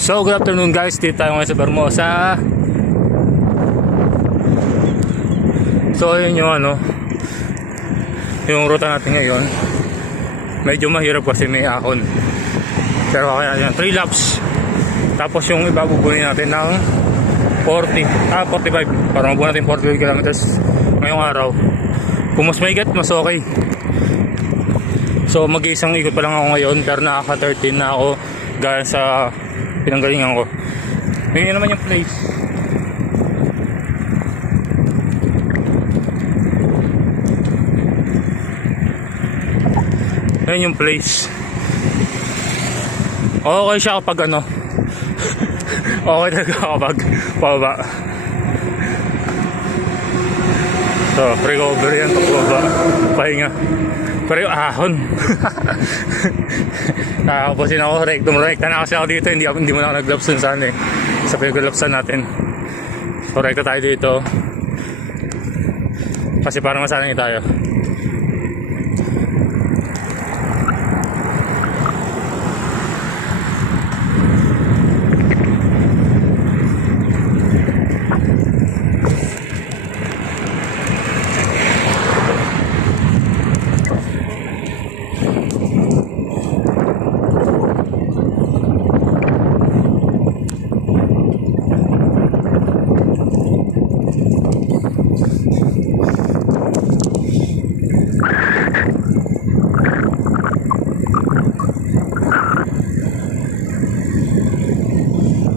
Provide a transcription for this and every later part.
So good afternoon guys, dito tayo ngayon sa Bermosa. So yun yung yung ruta natin ngayon. Medyo mahirap kasi may ahon, pero kaya yan 3 laps. Tapos yung iba bubunin natin ng 45 para mabuo natin 45 kilometers ngayong araw. Kung mas maigat, mas okay. So mag-iisang ikot pa lang ako ngayon, pero nakaka 13 na ako gaya sa pinanggalingan ko. Ngayon naman yung place. Ngayon yung place. Okay siya kapag okay talaga kapag pababa. So recovery yan pag pababa, pahinga. Pero yung ahon nakapasin ako, rekta na kasi ako dito. Hindi mo na ako nag-gloves dun saan sa pinag-glovesan natin. So rekta tayo dito kasi parang masanay tayo.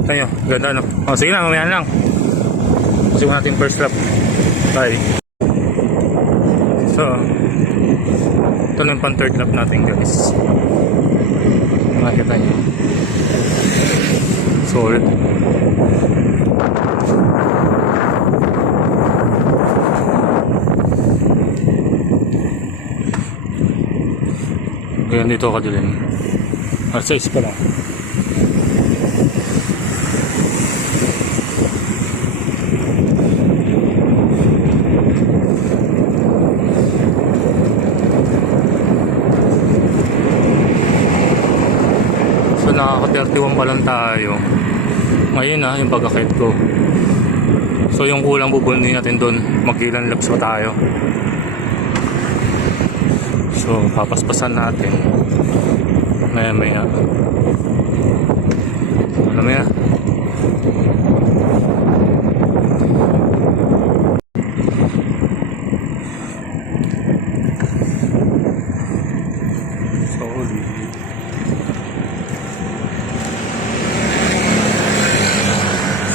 Ayo, ganda sige na, mamaya lang. Kasi natin first lap. Bye. So, ito na yung pang third lap natin guys. Makikita nyo. Solid. Ganyan dito kadilim. Alas 6 pa lang. Nakaka-31 pa lang tayo ngayon yung pagkakit ko. So yung kulang bubunin natin doon, mag-ilan laps pa tayo. So papaspasan natin maya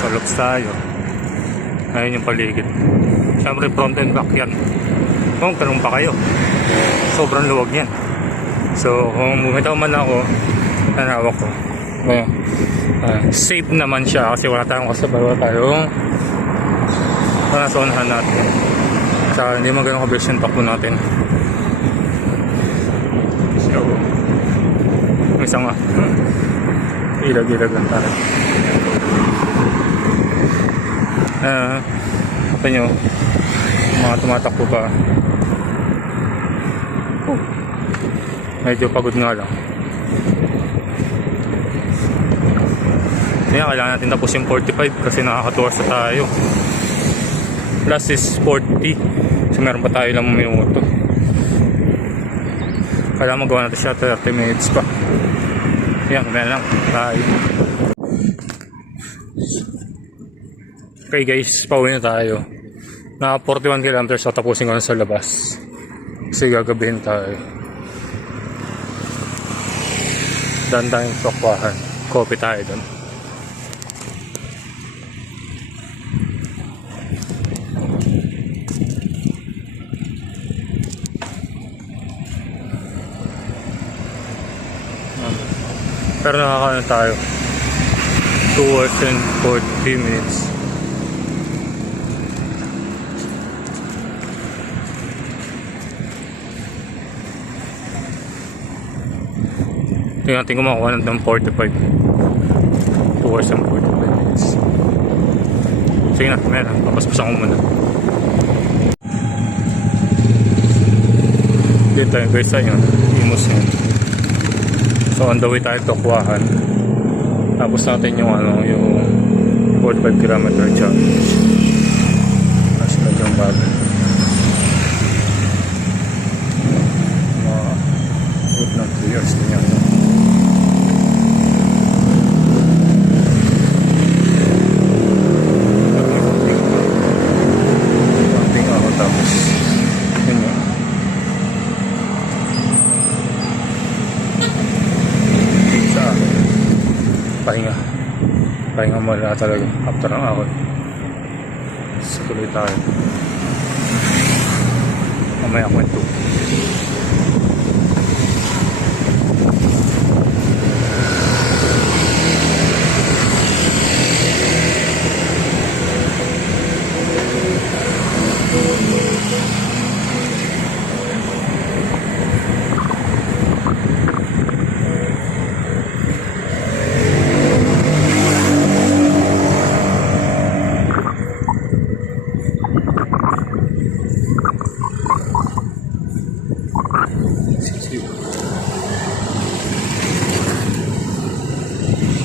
laps tayo. Ayun yung paligid. Siyempre front and back yan. Kung tanong pa kayo, sobrang luwag yan. So kung bumitaw man ako, nanawak ko. Safe naman siya kasi wala tayong kasabay, wala tayong nasonahan natin. Tsaka hindi man ganun kabilis yung takbo natin. So may isang ilag-ilag lang tayo. Apa nyo, mga tumatakbo pa. Medyo pagod nga lang. Kaya kailangan natin tapos yung 45 kasi nakakatuwas na tayo. Plus is 40, so meron pa tayo lang minuto. Kailangan magawa natin siya 30 minutes pa. Yan, kumaya lang tayo. Okay guys, pauwi na tayo. Na 41 kilometers so tapusin ko na sa labas. Kasi gagabihin tayo. Dandang yung tokwahan. Coffee tayo doon. Pero nakakaano tayo 2 hours and 40 minutes. Tingnan natin kung makuha ng 45. 2 hours and 45 minutes. Sige na, meron. Papaspasan ko muna. Dito tayo guys, ayun. Imos yun. So on the way tayo to Kuwahan. Tapos natin yung ano, yung 45 kilometer challenge. Tapos na yung bag. Good ng 2 years din yan. Camping ako tapos yun yun. Sa pahinga muna talaga after ng akot. So tuloy tayo mamaya kwento.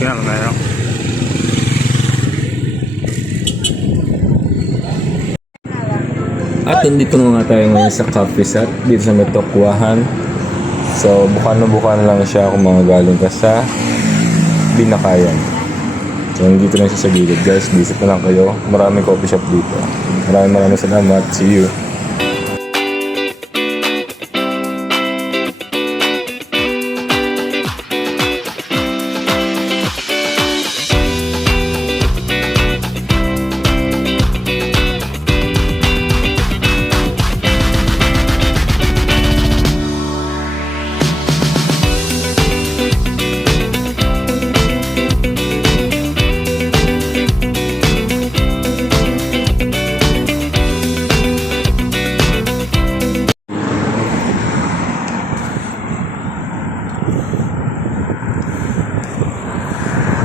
Kaya na. At nandito na nga tayo ngayon sa Coffee Shop dito sa Metokwahan. So bukan lang siya kung mga galing ka sa Binakayan. So nandito lang siya sa gilid guys, visit na lang kayo. Maraming coffee shop dito. Maraming salamat. See you.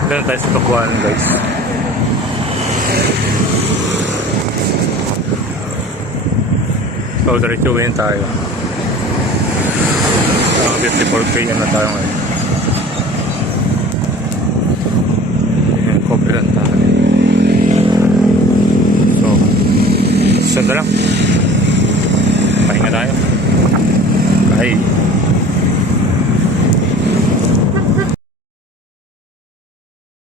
Doon tayo sa Tukuan guys. So diretsuhin tayo. 54 km na tayo ngayon. Ayan, coffee lang tayo. So sanda lang. Pahinga tayo. Bye.